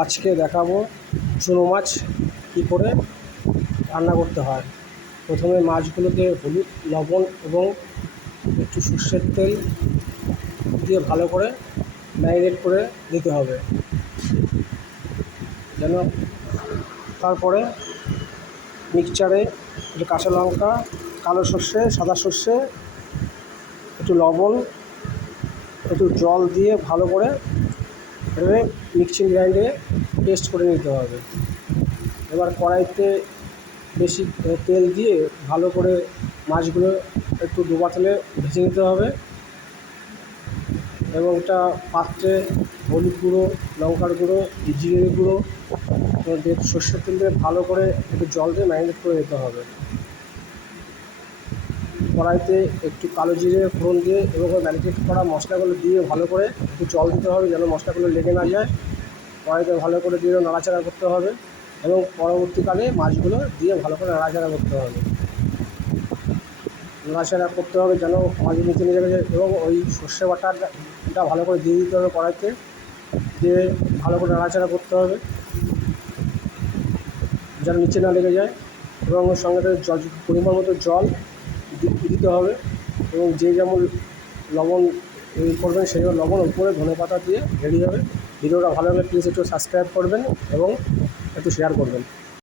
আজকে দেখাবো চুনো মাছ কী করে রান্না করতে হয়। প্রথমে মাছগুলোকে হলুদ, লবণ এবং একটু সর্ষের তেল দিয়ে ভালো করে ম্যারিনেট করে দিতে হবে। যেন তারপরে মিক্সচারে একটু কাঁচা লঙ্কা, কালো সর্ষে, সাদা সর্ষে, একটু লবণ, একটু জল দিয়ে ভালো করে এভাবে মিক্সিং গ্রাইন্ডারে পেস্ট করে নিতে হবে। এবার কড়াইতে বেশি তেল দিয়ে ভালো করে মাছগুলো একটু ডোবা তেলে ভেজে নিতে হবে এবং একটা পাত্রে হলুদ গুঁড়ো, লঙ্কার গুঁড়ো, জিরে গুঁড়ো দিয়ে সর্ষের তেল দিয়ে ভালো করে একটু জল দিয়ে ম্যারিনেট করে নিতে হবে। কড়াইতে একটু কালো জিরে ফোড়ন দিয়ে এবং ম্যারিনেট করা মশলাগুলো দিয়ে ভালো করে একটু জল দিতে হবে যেন মশলাগুলো লেগে না যায়। কড়াইতে ভালো করে দিয়ে নাড়াচাড়া করতে হবে এবং পরবর্তীকালে মাছগুলো দিয়ে ভালো করে নাড়াচাড়া করতে হবে যেন মাছ নিচে লেগে যায় এবং ওই সর্ষে বাটাটা ভালো করে দিয়ে দিতে হবে কড়াইতে, দিয়ে ভালো করে নাড়াচাড়া করতে হবে যেন নিচে না লেগে যায় এবং ওর সঙ্গে জল, পরিমাণ মতো জল দিতে হবে এবং যে যেমন লবণ করবেন সেই লবণ উপরে ধনেপাতা দিয়ে রেডি হবে। ভিডিওটা ভালো লাগলে প্লিজ একটু সাবস্ক্রাইব করবেন এবং একটু শেয়ার করবেন।